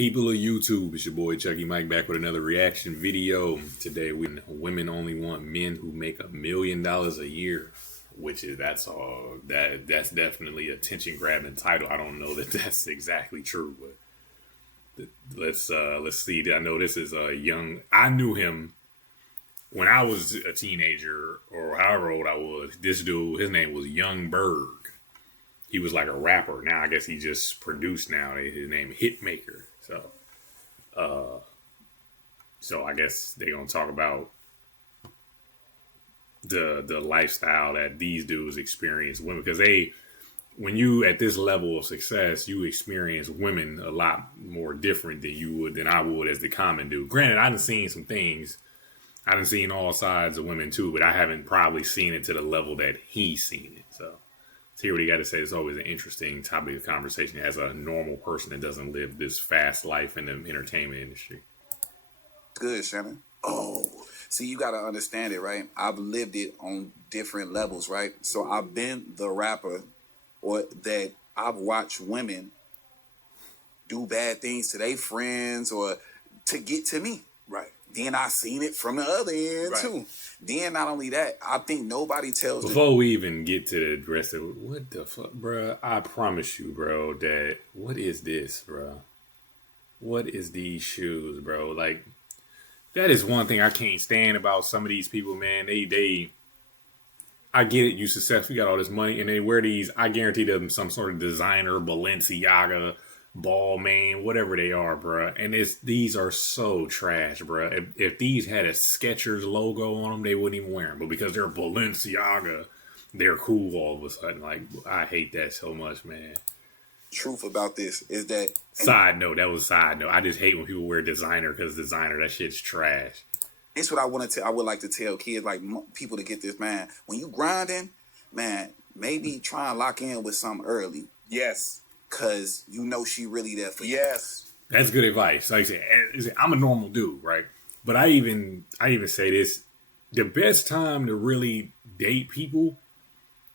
People of YouTube, it's your boy Chucky Mike back with another reaction video. Today, women only want men who make $1 million a year, which is that's definitely a attention grabbing title. I don't know that that's exactly true, but let's see. I know this is a young. I knew him when I was a teenager or however old I was. This dude, his name was Young Berg. He was like a rapper. Now I guess he just produced now. His name Hitmaker. So I guess they're gonna talk about the lifestyle that these dudes experience women, because when you at this level of success, you experience women a lot more different than I would as the common dude. Granted, I done seen some things. I done seen all sides of women too, but I haven't probably seen it to the level that he's seen it. So to hear what he got to say is always an interesting topic of conversation as a normal person that doesn't live this fast life in the entertainment industry. Good, Shannon. Oh, see, you got to understand it, right? I've lived it on different levels, right? So I've been the rapper or that I've watched women do bad things to their friends or to get to me. Right. Then I seen it from the other end, too. Then not only that, I think nobody tells... Before we even get to the rest of it, what the fuck, bro? I promise you, bro, that... What is this, bro? What is these shoes, bro? Like, that is one thing I can't stand about some of these people, man. I get it, you successful, you got all this money, and they wear these, I guarantee them some sort of designer, Balenciaga, Balmain, whatever they are, bro. And these are so trash, bro. If these had a Skechers logo on them, they wouldn't even wear them. But because they're Balenciaga, they're cool all of a sudden. Like, I hate that so much, man. Truth about this is that... Side note, that was side note. I just hate when people wear designer because designer, that shit's trash. It's what I want to tell. I would like to tell kids, like people, to get this, man. When you grinding, man, maybe try and lock in with something early. Yes. Cause you know she really there for you. Yes. That's good advice. Like I said, I'm a normal dude, right? But I even say this: the best time to really date people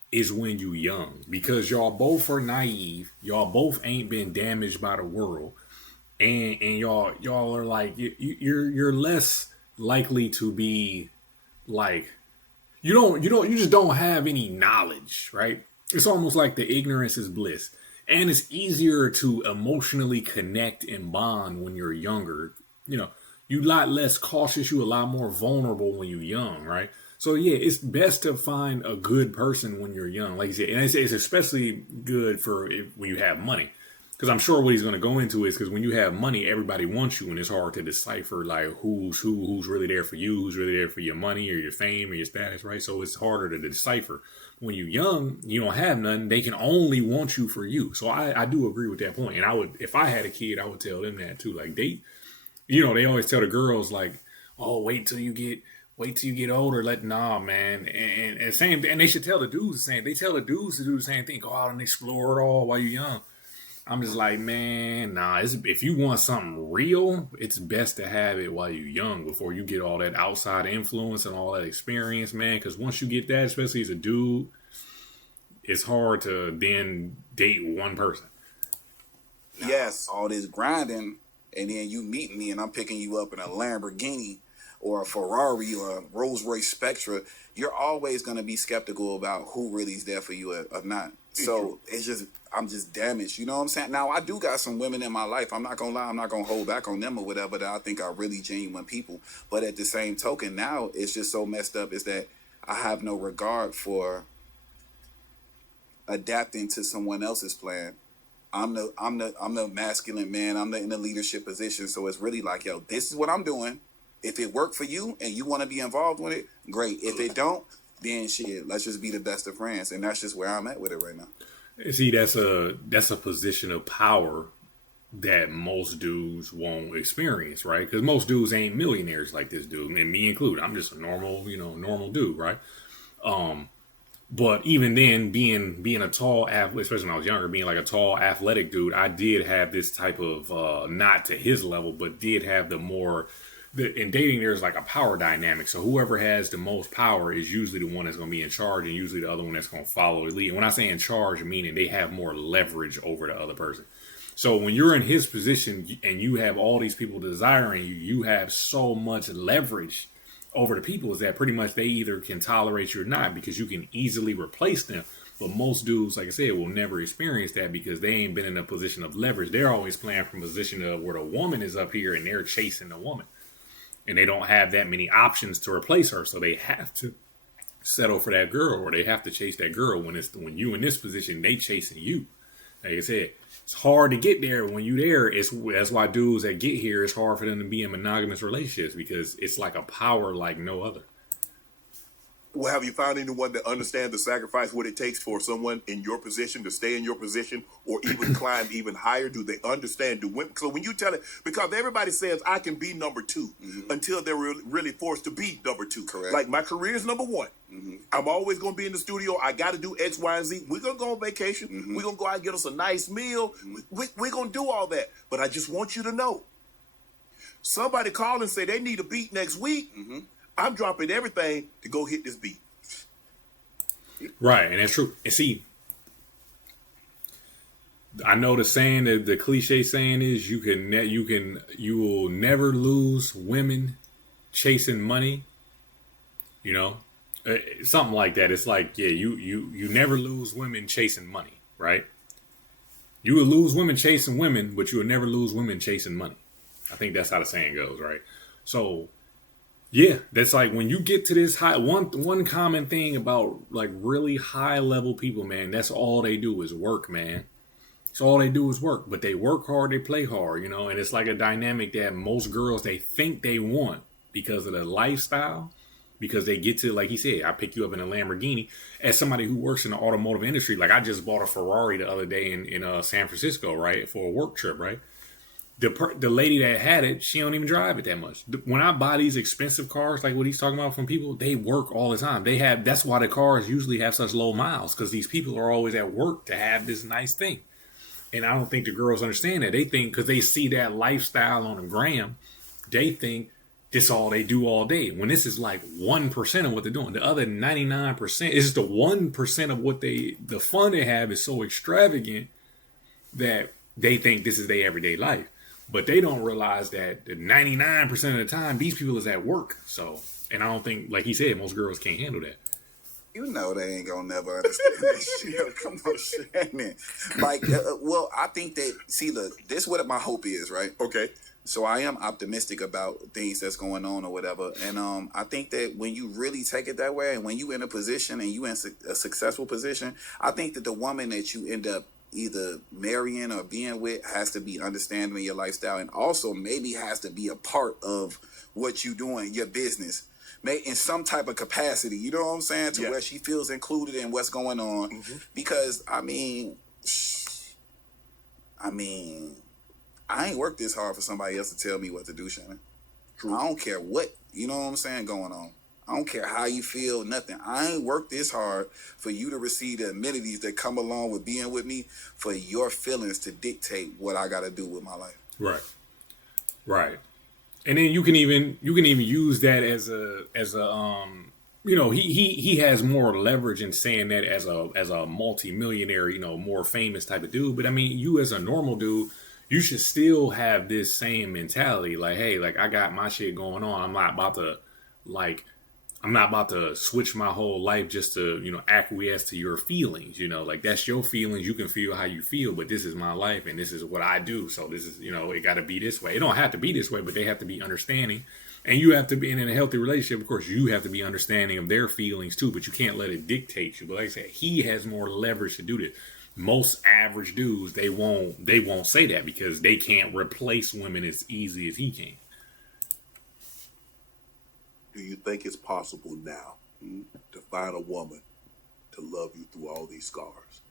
is when you young, because y'all both are naive. Y'all both ain't been damaged by the world, and y'all are like you're less likely to be like you just don't have any knowledge, right? It's almost like the ignorance is bliss. And it's easier to emotionally connect and bond when you're younger. You know, you're a lot less cautious. You're a lot more vulnerable when you're young, right? So, yeah, it's best to find a good person when you're young. Like you said, and it's especially good for when you have money. Because I'm sure what he's going to go into is because when you have money, everybody wants you. And it's hard to decipher, like, who's really there for you, who's really there for your money or your fame or your status, right? So it's harder to decipher. When you're young, you don't have nothing. They can only want you for you. So I do agree with that point. And I would, if I had a kid, I would tell them that too. Like they always tell the girls like, oh, wait till you get older. Nah, man. And same, and they should tell the dudes the same. They tell the dudes to do the same thing. Go out and explore it all while you're young. I'm just like, man, nah. If you want something real, it's best to have it while you're young before you get all that outside influence and all that experience, man. Because once you get that, especially as a dude, it's hard to then date one person. Yes, all this grinding, and then you meet me, and I'm picking you up in a Lamborghini or a Ferrari or a Rolls Royce Spectra. You're always going to be skeptical about who really is there for you or not. So I'm just damaged. You know what I'm saying? Now, I do got some women in my life. I'm not going to lie. I'm not going to hold back on them or whatever, that I think are really genuine people. But at the same token, now it's just so messed up is that I have no regard for adapting to someone else's plan. I'm the masculine man. I'm in the leadership position. So it's really like, yo, this is what I'm doing. If it worked for you and you want to be involved with it, great. If it don't, then shit, let's just be the best of friends. And that's just where I'm at with it right now. See, that's a position of power that most dudes won't experience, right? Because most dudes ain't millionaires like this dude, and me included. I'm just a normal dude, right? But even then, being a tall athlete, especially when I was younger, being like a tall athletic dude, I did have this type of not to his level, but did have in dating, there's like a power dynamic. So whoever has the most power is usually the one that's going to be in charge, and usually the other one that's going to follow the lead. And when I say in charge, meaning they have more leverage over the other person. So when you're in his position and you have all these people desiring you, you have so much leverage over the people is that pretty much they either can tolerate you or not because you can easily replace them. But most dudes, like I said, will never experience that because they ain't been in a position of leverage. They're always playing from a position of where the woman is up here and they're chasing the woman. And they don't have that many options to replace her. So they have to settle for that girl or they have to chase that girl when you in this position, they chasing you. Like I said, it's hard to get there. When you there, that's why dudes that get here, it's hard for them to be in monogamous relationships because it's like a power like no other. Well, have you found anyone that understands the sacrifice, what it takes for someone in your position to stay in your position or even climb even higher? Do they understand? So when you tell it, because everybody says I can be number two until they're really forced to be number two. Correct. Like my career is number one. I'm always going to be in the studio. I got to do X, Y, and Z. We're going to go on vacation. We're going to go out and get us a nice meal. We're going to do all that. But I just want you to know, somebody call and say they need a beat next week. I'm dropping everything to go hit this beat. Right, and that's true. And see, I know the saying, the cliche saying is you will never lose women chasing money. You know, something like that. It's like, yeah, you never lose women chasing money, right? You will lose women chasing women, but you will never lose women chasing money. I think that's how the saying goes, right? So. Yeah, that's like when you get to this high, one common thing about like really high level people, man, that's all they do is work, man. So all they do is work, but they work hard, they play hard, you know, and it's like a dynamic that most girls, they think they want because of the lifestyle, because they get to, like he said, I pick you up in a Lamborghini. As somebody who works in the automotive industry, like I just bought a Ferrari the other day in San Francisco, right, for a work trip, right? The lady that had it, she don't even drive it that much. When I buy these expensive cars, like what he's talking about from people, they work all the time. That's why the cars usually have such low miles, because these people are always at work to have this nice thing. And I don't think the girls understand that. They think because they see that lifestyle on the gram, they think this all they do all day. When this is like 1% of what they're doing. The other 99% is the 1% of what the fun they have is so extravagant that they think this is their everyday life. But they don't realize that the 99% of the time, these people is at work. So, and I don't think, like he said, most girls can't handle that. You know they ain't gonna never understand that shit. Come on, Shannon. Like, well, I think that, see, look, this is what my hope is, right? Okay. So I am optimistic about things that's going on or whatever. And I think that when you really take it that way, and when you in a position and you in a successful position, I think that the woman that you end up either marrying or being with has to be understanding of your lifestyle, and also maybe has to be a part of what you doing, your business, in some type of capacity. You know what I'm saying? To where she feels included in what's going on. Because I mean, I ain't worked this hard for somebody else to tell me what to do, Shannon. True. I don't care what, you know what I'm saying, going on. I don't care how you feel, nothing. I ain't worked this hard for you to receive the amenities that come along with being with me, for your feelings to dictate what I got to do with my life. Right. And then you can even use that as a you know, he has more leverage in saying that as a multi-millionaire, you know, more famous type of dude. But I mean, you as a normal dude, you should still have this same mentality. Like, hey, like I got my shit going on. I'm not about to switch my whole life just to, you know, acquiesce to your feelings, you know, like that's your feelings. You can feel how you feel, but this is my life and this is what I do. So this is, you know, it got to be this way. It don't have to be this way, but they have to be understanding, and you have to be in a healthy relationship. Of course, you have to be understanding of their feelings too, but you can't let it dictate you. But like I said, he has more leverage to do this. Most average dudes, they won't say that because they can't replace women as easy as he can. Do you think it's possible now to find a woman to love you through all these scars?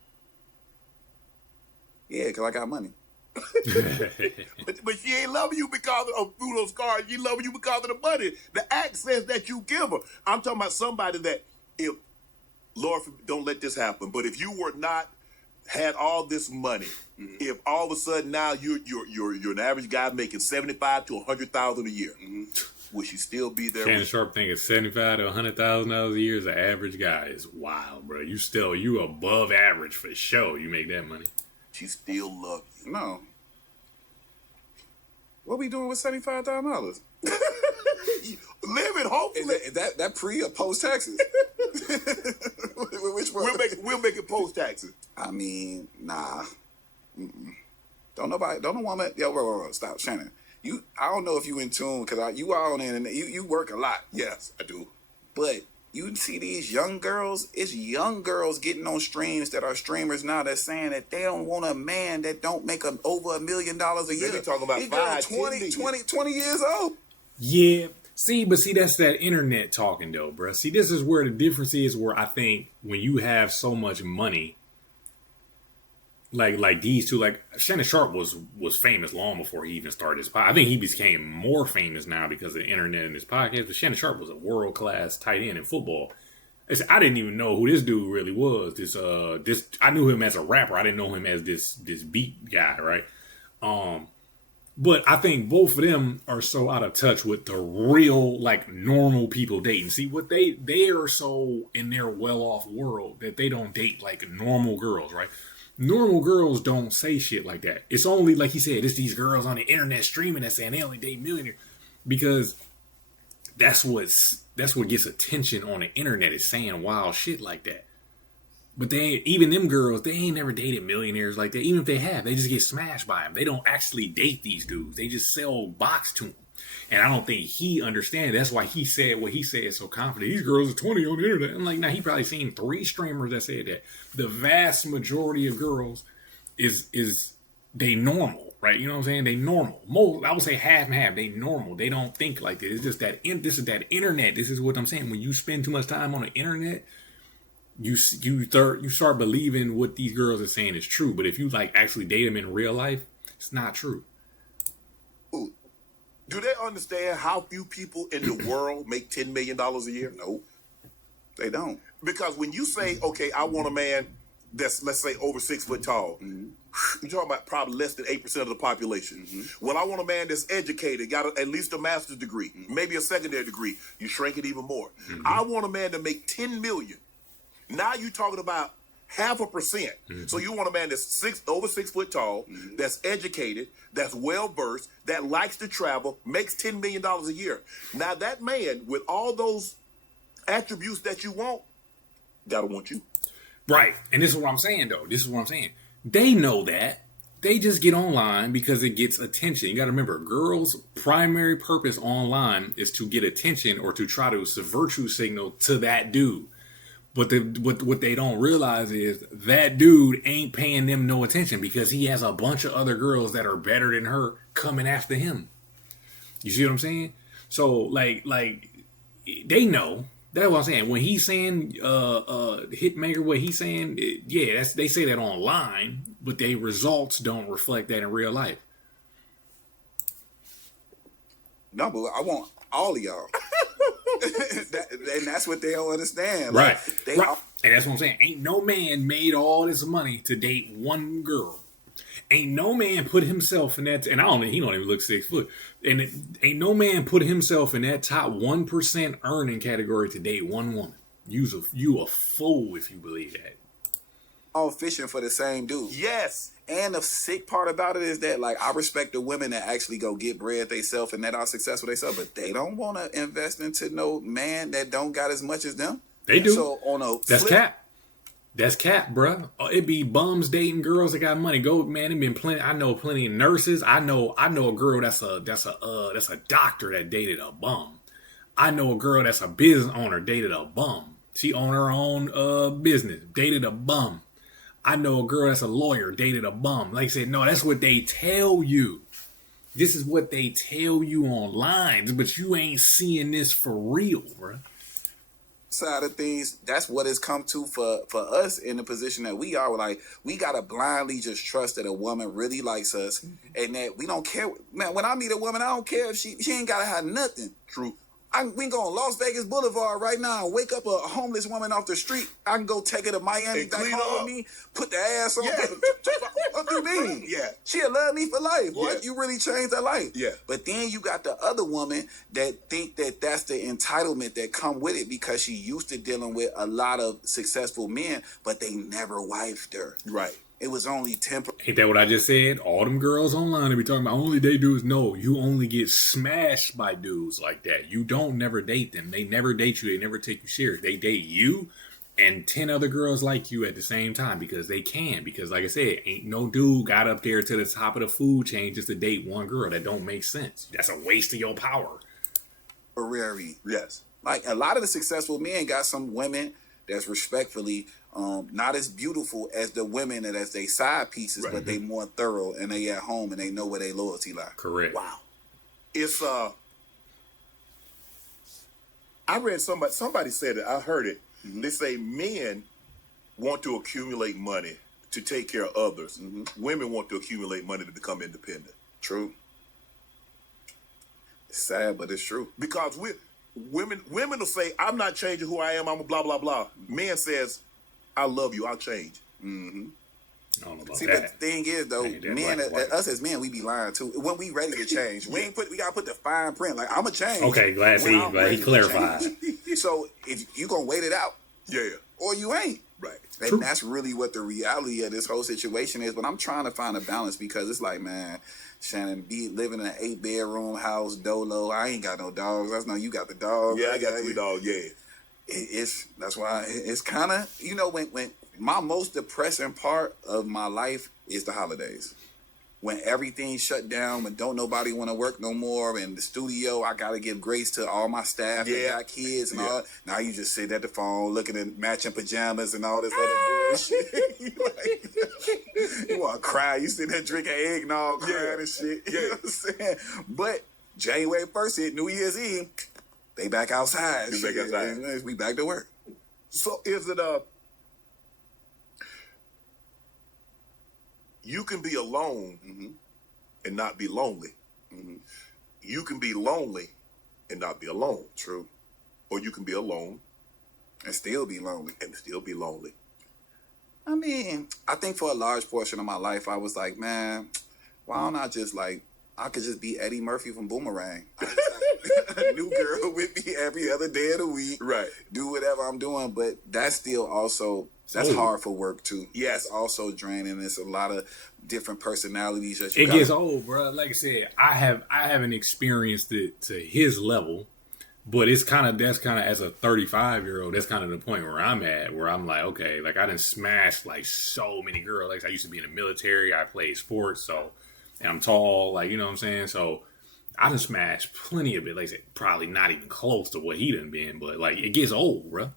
Yeah, because I got money. but she ain't loving you because of through those scars. She loving you because of the money, the access that you give her. I'm talking about somebody that, if, Lord, don't let this happen, but if you were not had all this money, if all of a sudden now you're an average guy making $75,000 to $100,000 a year, would she still be there? Shannon Sharp thinking $75,000 to $100,000 a year as an average guy is wild, bro. You above average for sure. You make that money. She still love you. No, What we doing with $75,000? Living, hopefully. Is that pre or post taxes? Which one? We'll make it post taxes. I mean, nah. Don't no woman. Yo, whoa, stop, Shannon. I don't know if you in tune because you are on the internet. You work a lot. Yes, I do. But you see these young girls. It's young girls getting on streams that are streamers now that's saying that they don't want a man that don't make over $1 million a year. They be talking about These 5, girls 20 years old. Yeah. See, that's that internet talking though, bro. See, this is where the difference is, where I think when you have so much money, like these two, like Shannon Sharp was famous long before he even started his podcast. I think he became more famous now because of the internet and his podcast. But Shannon Sharp was a world class tight end in football. I didn't even know who this dude really was. I knew him as a rapper. I didn't know him as this beat guy, right? But I think both of them are so out of touch with the real, like, normal people dating. See, what they are so in their well-off world that they don't date like normal girls, right? Normal girls don't say shit like that. It's only, like he said, it's these girls on the internet streaming that saying they only date millionaires, because that's what gets attention on the internet, is saying wild shit like that. But even them girls, they ain't never dated millionaires like that. Even if they have, they just get smashed by them. They don't actually date these dudes. They just sell box to them. And I don't think he understands. That's why he said what he said so confident. These girls are 20 on the internet. I'm like, nah, he probably seen 3 streamers that said that. The vast majority of girls is they normal, right? You know what I'm saying? They normal. I would say half and half. They normal. They don't think like this. It's just that this is that internet. This is what I'm saying. When you spend too much time on the internet, you start believing what these girls are saying is true. But if you like actually date them in real life, it's not true. Do they understand how few people in the world make $10 million a year? No, they don't. Because when you say, okay, I want a man that's, let's say, over 6 foot tall, you're talking about probably less than 8% of the population. Well, I want a man that's educated, got at least a master's degree, maybe a secondary degree. You shrink it even more. I want a man to make $10 million. Now you're talking about 0.5%. So you want a man that's over 6 foot tall, that's educated, that's well versed, that likes to travel, makes $10 million a year. Now that man, with all those attributes that you want, gotta want you. Right. And this is what I'm saying, though. They know that. They just get online because it gets attention. You got to remember, girls' primary purpose online is to get attention or to try to virtue signal to that dude. But what they don't realize is that dude ain't paying them no attention because he has a bunch of other girls that are better than her coming after him. You see what I'm saying? So like they know. That's what I'm saying. When he's saying Hitmaker, what he's saying, they say that online, but their results don't reflect that in real life. No, but I want all of y'all. And that's what they don't understand. Right. Like, and that's what I'm saying. Ain't no man made all this money to date one girl. Ain't no man put himself in that, and he don't even look 6 foot. And ain't no man put himself in that top 1% earning category to date one woman. You a fool if you believe that. All fishing for the same dude. Yes. And the sick part about it is that, like, I respect the women that actually go get bread themselves and that are successful themselves, but they don't want to invest into no man that don't got as much as them. They do. So on a That's cap. That's cap, bruh. It be bums dating girls that got money. Go, man. It been plenty. I know plenty of nurses. I know a girl that's a doctor that dated a bum. I know a girl that's a business owner dated a bum. She owned her own business, dated a bum. I know a girl that's a lawyer dated a bum. Like I said, no, that's what they tell you. This is what they tell you online, but you ain't seeing this for real, bruh. Side of things, that's what it's come to for us in the position that we are. Like, we gotta blindly just trust that a woman really likes us, and that we don't care. Man, when I meet a woman, I don't care if she ain't gotta have nothing. True. We can go on Las Vegas Boulevard right now and wake up a homeless woman off the street. I can go take her to Miami, And back clean home up. with me, put the ass on. Yeah. What do you mean? Yeah. She'll love me for life. What? Yeah. You really changed her life. Yeah. But then you got the other woman that think that that's the entitlement that come with it because she used to dealing with a lot of successful men, but they never wifed her. Right. it was only temporary. Ain't that what I just said? All them girls online they be talking about only date dudes. No, you only get smashed by dudes like that. You don't never date them. They never date you. They never take you serious. They date you and 10 other girls like you at the same time because they can. Because like I said, ain't no dude got up there to the top of the food chain just to date one girl. That don't make sense. That's a waste of your power. Yes. Like a lot of the successful men got some women that's respectfully not as beautiful as the women that as they side pieces, but they more thorough and they at home and they know where their loyalty lie. Correct. Wow. It's I read somebody said it, I heard it. They say men want to accumulate money to take care of others. Women want to accumulate money to become independent. True. It's sad, but it's true. Because women will say, I'm not changing who I am, I'm a blah, blah, blah. Men says, I love you, I'll change. I don't know about See, that. but the thing is, though, men, us as men, we be lying too. When we ready to change, we gotta put the fine print. Like, I'ma change. Okay, glad he clarified. So if you gonna wait it out, or you ain't. Right. And that's really what the reality of this whole situation is. But I'm trying to find a balance because it's like, man, Shannon, be living in an 8-bedroom house, dolo. I ain't got no dogs. That's no, you got the dog. Yeah, I got 3 dogs. Yeah. That's why it's kind of, you know, when my most depressing part of my life is the holidays. When everything shut down, when don't nobody want to work no more, and the studio, I got to give grace to all my staff that got kids and all. Now you just sit at the phone looking at matching pajamas and all this other bullshit. You want to cry. You sitting there drinking eggnog, crying and shit. You know what I'm saying? But January 1st hit, New Year's Eve, they back outside. We back to work. So is it you can be alone and not be lonely. You can be lonely and not be alone. True. Or you can be alone and still be lonely. I mean, I think for a large portion of my life, I was like, man, why don't I just I could just be Eddie Murphy from Boomerang. A new girl with me every other day of the week. Right. Do whatever I'm doing, but that's still also... That's hard for work too. Yes, it's also draining. It's a lot of different personalities that you. It gets old, bro. Like I said, I haven't experienced it to his level, but that's kind of as a 35-year-old. That's kind of the point where I'm at, where I'm like, okay, like I done smashed like so many girls. Like I used to be in the military. I played sports, and I'm tall. Like you know what I'm saying. So I done smashed plenty of it. Like I said, probably not even close to what he done been, but like it gets old, bro.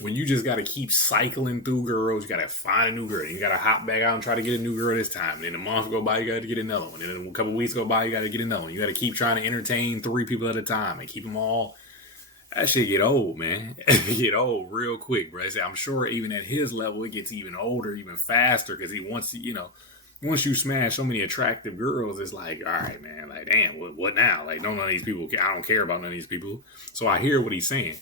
When you just got to keep cycling through girls, you got to find a new girl. You got to hop back out and try to get a new girl this time. And then a month go by, you got to get another one. And then a couple weeks go by, you got to get another one. You got to keep trying to entertain 3 people at a time and keep them all. That shit get old, man. It get old real quick, bro. I'm sure even at his level, it gets even older, even faster because he wants to, you know, once you smash so many attractive girls, it's like, all right, man, like, damn, what now? Like, none of these people, I don't care about none of these people. So I hear what he's saying.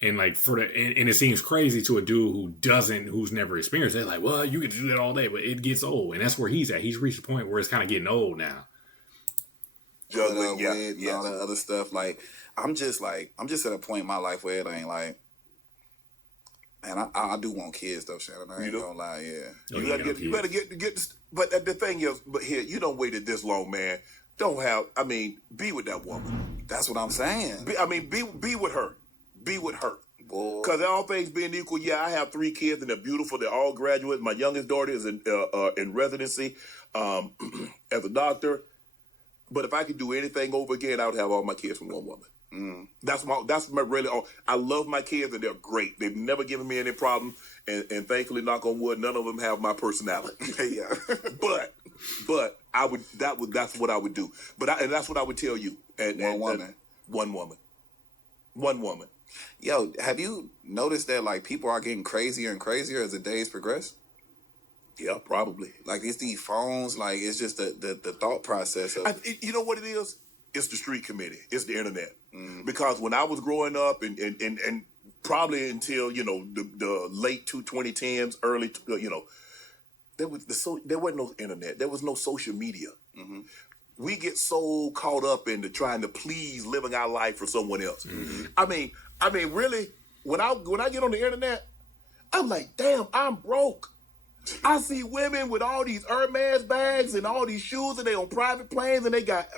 And like and it seems crazy to a dude who's never experienced it. Like, well, you can do that all day, but it gets old, and that's where he's at. He's reached a point where it's kind of getting old now. Juggling with and all that other stuff. Like, I'm just at a point in my life where it ain't like, man, I do want kids though, Shannon. I ain't gonna lie, yeah. You better get. But the thing is, but here you don't waited this long, man. Be with that woman. That's what I'm saying. Be with her. Be with her. Because all things being equal, I have 3 kids and they're beautiful. They're all graduates. My youngest daughter is in residency as a doctor. But if I could do anything over again, I would have all my kids from one woman. That's my really. I love my kids and they're great. They've never given me any problem, and thankfully, knock on wood, none of them have my personality. But I would. That's what I would do. And that's what I would tell you. One woman. Yo, have you noticed that like people are getting crazier and crazier as the days progress? Yeah, probably. Like it's these phones, like it's just the thought process of you know what it is? It's the street committee. It's the internet. Because when I was growing up and probably until, the late 2010s, early, there wasn't no internet. There was no social media. We get so caught up into trying to please living our life for someone else. Really, when I get on the internet, I'm like, damn, I'm broke. I see women with all these Hermes bags and all these shoes, and they on private planes, and they got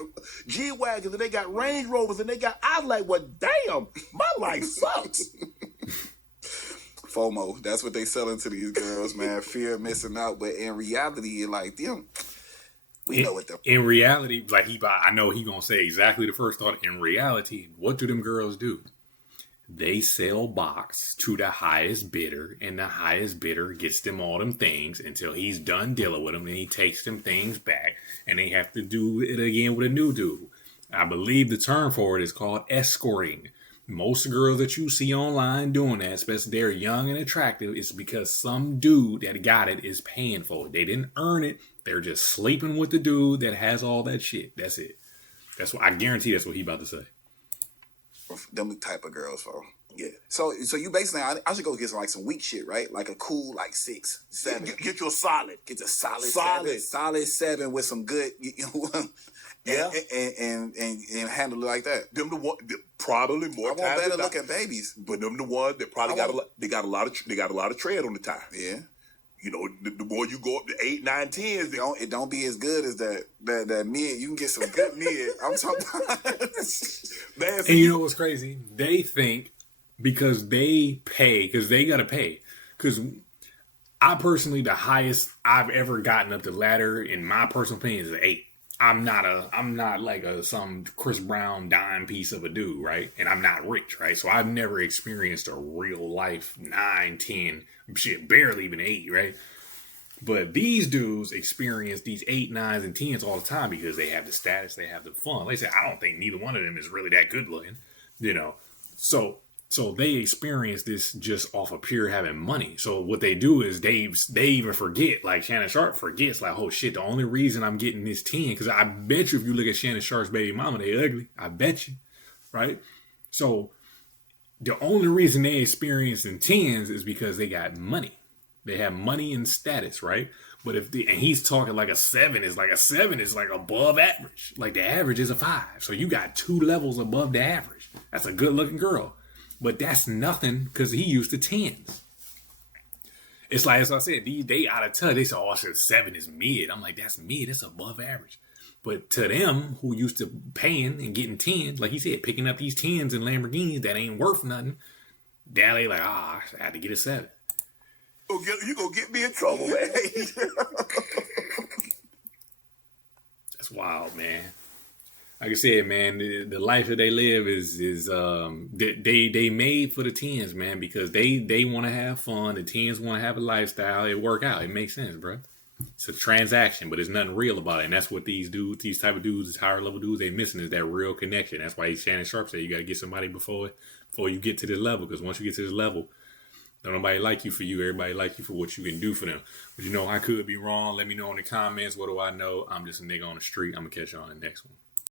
G-Wagons, and they got Range Rovers, and they got, I was like, well, damn, my life sucks. FOMO, that's what they selling to these girls, man. Fear of missing out. But in reality, like, them, we know what them. In reality, like I know he gonna say exactly the first thought. In reality, what do them girls do? They sell box to the highest bidder, and the highest bidder gets them all them things until he's done dealing with them, and he takes them things back, and they have to do it again with a new dude. I believe the term for it is called escorting. Most girls that you see online doing that, especially they're young and attractive, it's because some dude that got it is paying for it. They didn't earn it. They're just sleeping with the dude that has all that shit. That's it. That's what I guarantee. That's what he about to say. Them type of girls, bro. Yeah. So you basically, I should go get some, like, some weak shit, right? Like a cool, like 6, 7. Get you a solid. Get a solid 7 with some good, Yeah. and handle it like that. Them the one, probably more. I want times better than not. looking babies. But them the ones that probably they got a lot of tread on the tire. Yeah. You know, the more you go up to 8, 9, 10s, It don't be as good as that mid. You can get some good mid. I'm talking about. man. And you know what's crazy? They think because they pay, because they got to pay. Because I personally, the highest I've ever gotten up the ladder, in my personal opinion, is an 8. I'm not like some Chris Brown dime piece of a dude, right? And I'm not rich, right? So I've never experienced a real life 9, 10, shit, barely even 8, right? But these dudes experience these 8, 9s, and 10s all the time because they have the status, they have the fun. Like I said, I don't think neither one of them is really that good looking, you know? So they experience this just off of pure having money. So what they do is they even forget, like Shannon Sharpe forgets, like, oh shit, the only reason I'm getting this 10, because I bet you if you look at Shannon Sharpe's baby mama, they ugly. I bet you, right? So the only reason they experience in 10s is because they got money. They have money and status, right? But and he's talking like a 7 is like above average. Like the average is a 5. So you got 2 levels above the average. That's a good looking girl. But that's nothing because he used to 10s. It's like, as I said, they out of touch. They say, oh, I said 7 is mid. I'm like, that's mid. That's above average. But to them who used to paying and getting 10s, like he said, picking up these 10s in Lamborghinis that ain't worth nothing, now they like, I had to get a 7. You gonna get me in trouble, man. That's wild, man. Like I said, man, the life that they live is they made for the 10s, man, because they want to have fun. The 10s want to have a lifestyle. It work out. It makes sense, bro. It's a transaction, but there's nothing real about it. And that's what these type of dudes, these higher level dudes, they missing is that real connection. That's why Shannon Sharpe said you got to get somebody before you get to this level. Because once you get to this level, don't nobody like you for you. Everybody like you for what you can do for them. But you know, I could be wrong. Let me know in the comments. What do I know? I'm just a nigga on the street. I'm going to catch you on the next one.